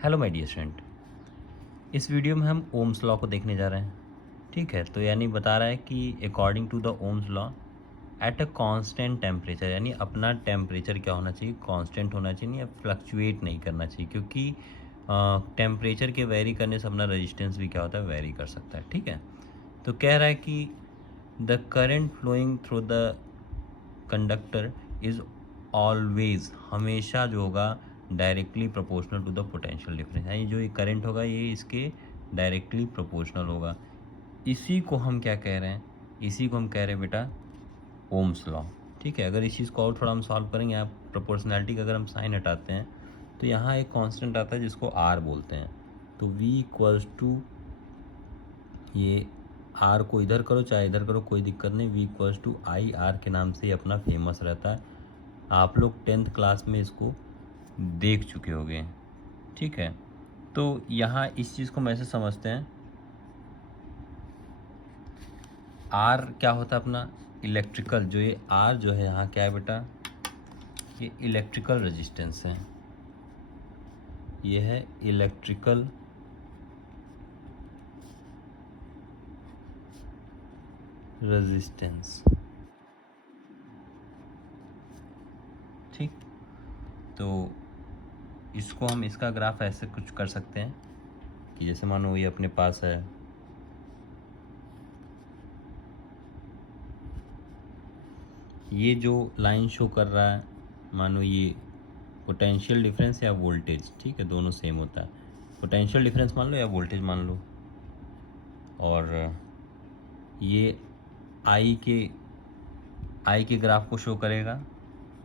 Hello my dear student, इस video में हम ओम्स लॉ को देखने जा रहे हैं। ठीक है, तो यानी बता रहा है कि according to the Ohm's law at a constant temperature, यानी अपना टेम्परेचर क्या होना चाहिए, कांस्टेंट होना चाहिए या फ्लक्चुएट नहीं करना चाहिए, क्योंकि टेम्परेचर के वेरी करने से अपना रेजिस्टेंस भी क्या होता है, वेरी कर सकता है। ठीक है, तो कह रहा है कि the current flowing through the conductor is always, हमेशा जो होगा directly proportional to the potential difference, यानी जो ये करंट होगा ये इसके डायरेक्टली प्रोपोर्शनल होगा। इसी को हम क्या कह रहे हैं, इसी को हम कह रहे हैं बेटा ओम्स लॉ। ठीक है, अगर इस चीज़ को और थोड़ा हम सॉल्व करेंगे, आप प्रोपोर्शनैलिटी का अगर हम साइन हटाते हैं तो यहाँ एक कांस्टेंट आता है जिसको आर बोलते हैं। तो v इक्वल्स टू, ये आर को इधर करो चाहे इधर करो कोई दिक्कत नहीं, v equals to I R के नाम से अपना फेमस रहता है। आप लोग 10th क्लास में इसको देख चुके होंगे। ठीक है, तो यहाँ इस चीज़ को हम ऐसे समझते हैं, आर क्या होता है अपना इलेक्ट्रिकल, जो ये आर जो है यहाँ क्या है बेटा, ये इलेक्ट्रिकल रेजिस्टेंस है, ये है इलेक्ट्रिकल रेजिस्टेंस। ठीक, तो इसको हम इसका ग्राफ ऐसे कुछ कर सकते हैं कि जैसे मानो ये अपने पास है, ये जो लाइन शो कर रहा है मानो ये पोटेंशियल डिफरेंस या वोल्टेज, ठीक है दोनों सेम होता है, पोटेंशियल डिफरेंस मान लो या वोल्टेज मान लो, और ये आई के ग्राफ को शो करेगा।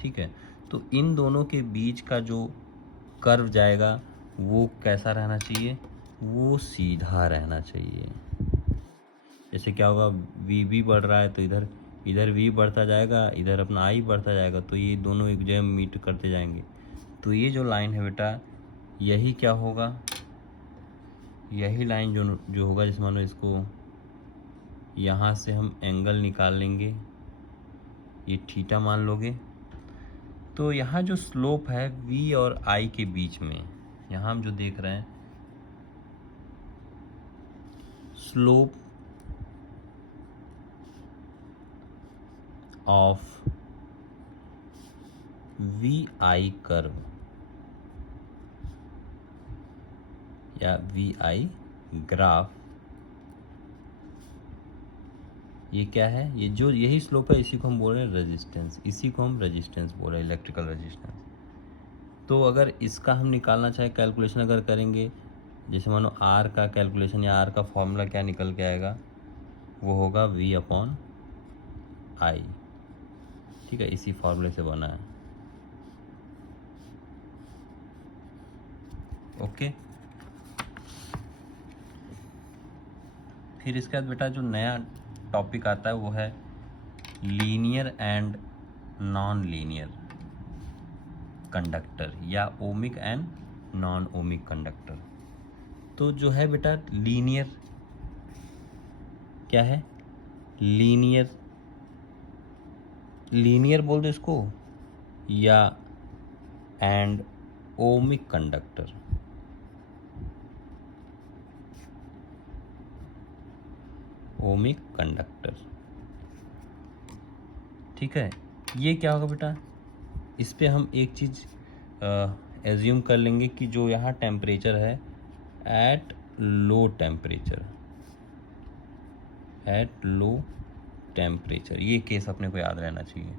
ठीक है, तो इन दोनों के बीच का जो कर्व जाएगा वो कैसा रहना चाहिए, वो सीधा रहना चाहिए। जैसे क्या होगा, वी भी बढ़ रहा है तो इधर इधर वी बढ़ता जाएगा, इधर अपना आई बढ़ता जाएगा, तो ये दोनों एक जगह मीट करते जाएंगे। तो ये जो लाइन है बेटा, यही क्या होगा, यही लाइन जो होगा, जैसे मानो इसको यहाँ से हम एंगल निकाल लेंगे, ये थीटा मान लोगे, तो यहाँ जो स्लोप है v और i के बीच में, यहाँ हम जो देख रहे हैं slope of V I curve या वी आई ग्राफ, ये क्या है, ये जो यही स्लोप है इसी को हम बोल रहे हैं रेजिस्टेंस, इसी को हम रेजिस्टेंस बोल रहे हैं, इलेक्ट्रिकल रेजिस्टेंस। तो अगर इसका हम निकालना चाहे कैलकुलेशन अगर करेंगे, जैसे मानो आर का कैलकुलेशन या आर का फॉर्मूला क्या निकल के आएगा, वो होगा v अपॉन आई। ठीक है, इसी फॉर्मूले से बना है। ओके, फिर इसके बाद बेटा जो नया टॉपिक आता है वो है linear and non linear conductor या ohmic and non ohmic conductor. तो जो है बेटा लीनियर क्या है, लीनियर, लीनियर बोल दो इसको, या and ohmic conductor. Ohmic conductor, ठीक है, ये क्या होगा बेटा, इस पे हम एक चीज़ एज्यूम कर लेंगे कि जो यहाँ टेम्परेचर है at low temperature, at low temperature, ये केस अपने को याद रहना चाहिए।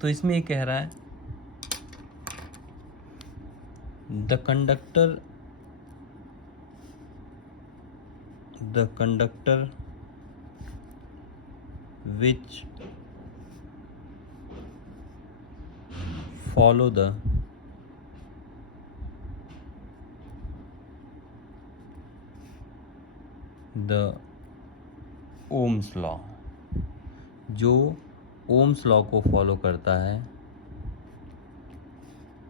तो इसमें ये कह रहा है the conductor which follow the Ohm's law, जो ओम्स लॉ को फॉलो करता है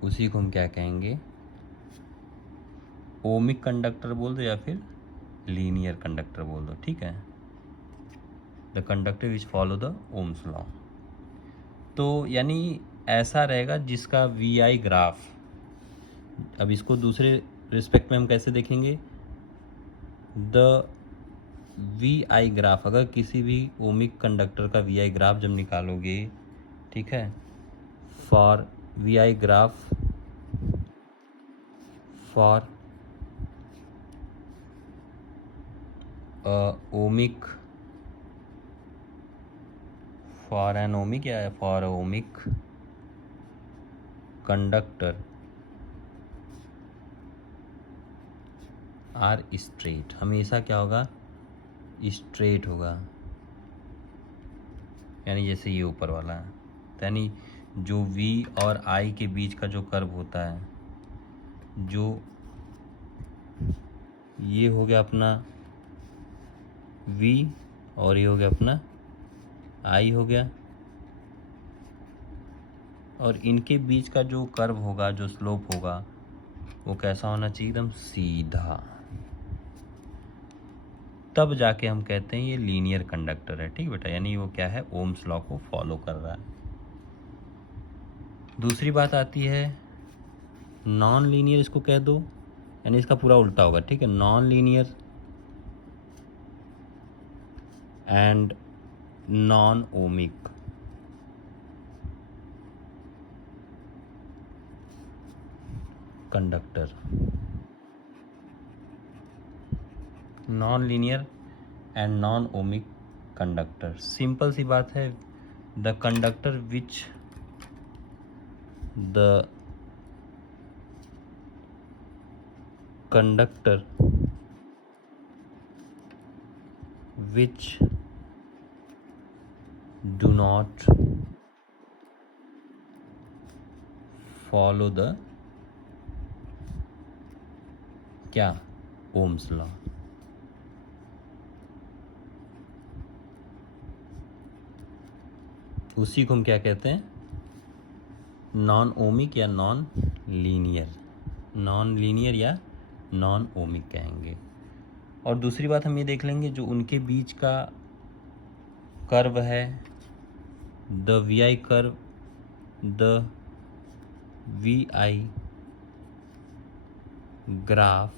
उसी को हम क्या कहेंगे, ओमिक कंडक्टर बोल दो या फिर लीनियर कंडक्टर बोल दो। ठीक है, the conductor which follow the Ohm's law, तो यानी ऐसा रहेगा जिसका वी आई ग्राफ, अब इसको दूसरे रिस्पेक्ट में हम कैसे देखेंगे, द वी आई ग्राफ, अगर किसी भी ओमिक कंडक्टर का वी आई ग्राफ जब निकालोगे, ठीक है, for V I graph for ohmic, for an ohmic या for ohmic conductor are straight, हमेशा क्या होगा, स्ट्रेट होगा, यानी जैसे ये ऊपर वाला है, तो यानी जो V और I के बीच का जो कर्व होता है, जो ये हो गया अपना V और ये हो गया अपना I हो गया, और इनके बीच का जो कर्व होगा, जो स्लोप होगा, वो कैसा होना चाहिए, एकदम सीधा, तब जाके हम कहते हैं ये लीनियर कंडक्टर है। ठीक बेटा, यानी वो क्या है, ओम्स लॉ को फॉलो कर रहा है। दूसरी बात आती है नॉन लीनियर, इसको कह दो, यानी इसका पूरा उल्टा होगा, ठीक है, non linear and non ohmic conductor, non linear and non ohmic conductor. Simple सी बात है, the conductor which the conductor which do not follow the क्या, ओम्स लॉ, उसी को हम क्या कहते हैं, नॉन ओमिक या नॉन लीनियर, नॉन लीनियर या नॉन ओमिक कहेंगे। और दूसरी बात हम ये देख लेंगे, जो उनके बीच का कर्व है, the V I curve, the V I graph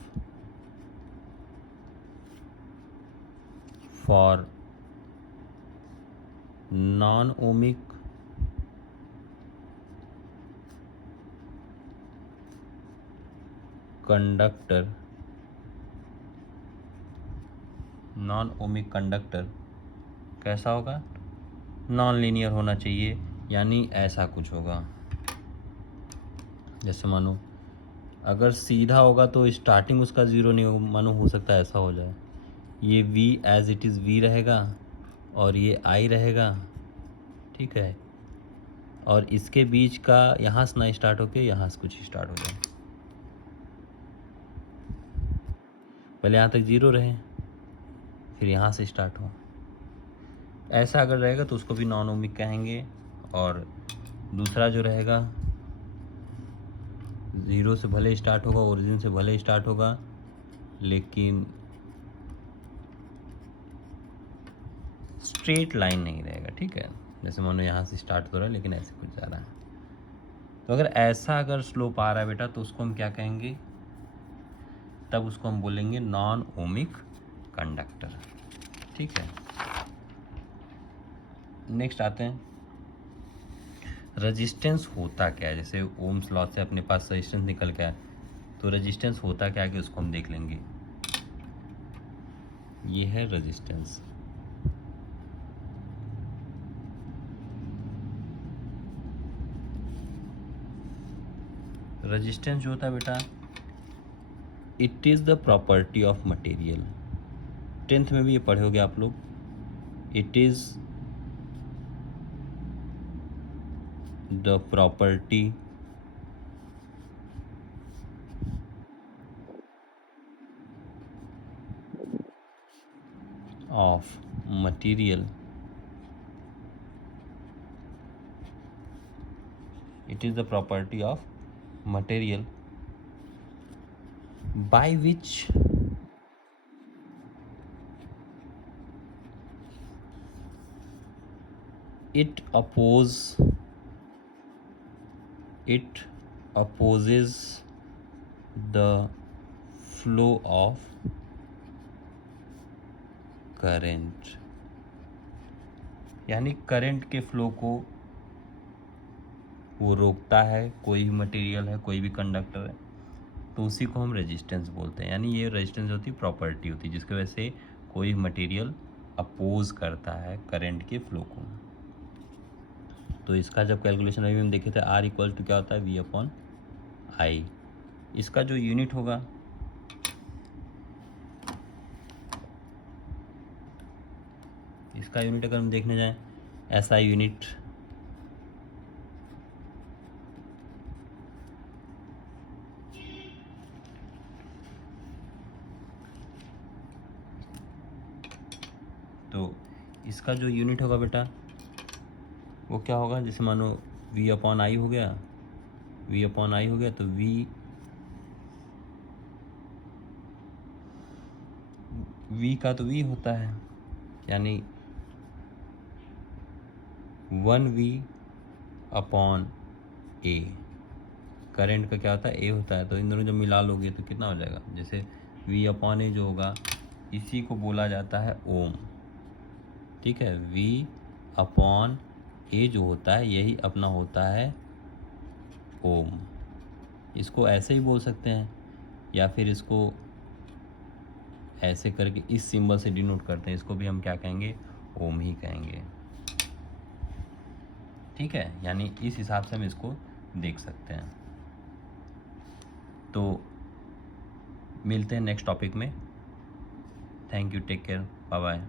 for non ohmic conductor, non ohmic conductor कैसा होगा, नॉन लीनियर होना चाहिए, यानी ऐसा कुछ होगा, जैसे मानो अगर सीधा होगा तो स्टार्टिंग उसका ज़ीरो नहीं होगा, मानो हो सकता है ऐसा हो जाए, ये V as it is V रहेगा और ये I रहेगा, ठीक है, और इसके बीच का यहाँ से ना स्टार्ट होके यहाँ से कुछ स्टार्ट हो जाए, पहले यहाँ तक ज़ीरो रहे, फिर यहाँ से स्टार्ट हो, ऐसा अगर रहेगा तो उसको भी नॉन ओमिक कहेंगे। और दूसरा जो रहेगा, ज़ीरो से भले स्टार्ट होगा, ओरिजिन से भले स्टार्ट होगा, लेकिन स्ट्रेट लाइन नहीं रहेगा, ठीक है, जैसे मानो यहाँ से स्टार्ट हो रहा है लेकिन ऐसे कुछ जा रहा है, तो अगर ऐसा अगर स्लोप आ रहा है बेटा, तो उसको हम क्या कहेंगे, तब उसको हम बोलेंगे नॉन ओमिक कंडक्टर, ठीक है। नेक्स्ट आते हैं, रेजिस्टेंस होता क्या है, जैसे ओम्स लॉ से अपने पास रेजिस्टेंस निकल के आए, तो रेजिस्टेंस होता क्या है कि उसको हम देख लेंगे। ये है रेजिस्टेंस, रेजिस्टेंस जो होता है बेटा, it is the property of material, 10th में भी ये पढ़े होगे आप लोग, it is the property of material, it is the property of material by which it opposes the flow of current, यानी करंट के फ्लो को वो रोकता है, कोई भी मटेरियल है, कोई भी कंडक्टर है, तो उसी को हम रेजिस्टेंस बोलते हैं। यानी ये रेजिस्टेंस होती है, प्रॉपर्टी होती है जिसकी वजह से कोई मटेरियल अपोज करता है करंट के फ्लो को। तो इसका जब कैलकुलेशन अभी हम देखे थे, आर इक्वल टू क्या होता है, वी अपॉन आई। इसका जो यूनिट होगा, इसका यूनिट अगर हम देखने जाएं, ऐसा यूनिट तो इसका जो यूनिट होगा बेटा वो क्या होगा, जैसे मानो v अपॉन आई हो गया, v अपॉन आई हो गया, तो v का तो v होता है, यानी 1v अपॉन a। करंट का क्या होता है, a होता है, तो इन दोनों जब मिला लोगे तो कितना हो जाएगा, जैसे v अपॉन a जो होगा इसी को बोला जाता है ओम। ठीक है, v अपॉन a जो होता है यही अपना होता है ओम। इसको ऐसे ही बोल सकते हैं, या फिर इसको ऐसे करके इस सिंबल से डिनोट करते हैं, इसको भी हम क्या कहेंगे, ओम ही कहेंगे। ठीक है, यानी इस हिसाब से हम इसको देख सकते हैं। तो मिलते हैं नेक्स्ट टॉपिक में। Thank you, take care, bye bye.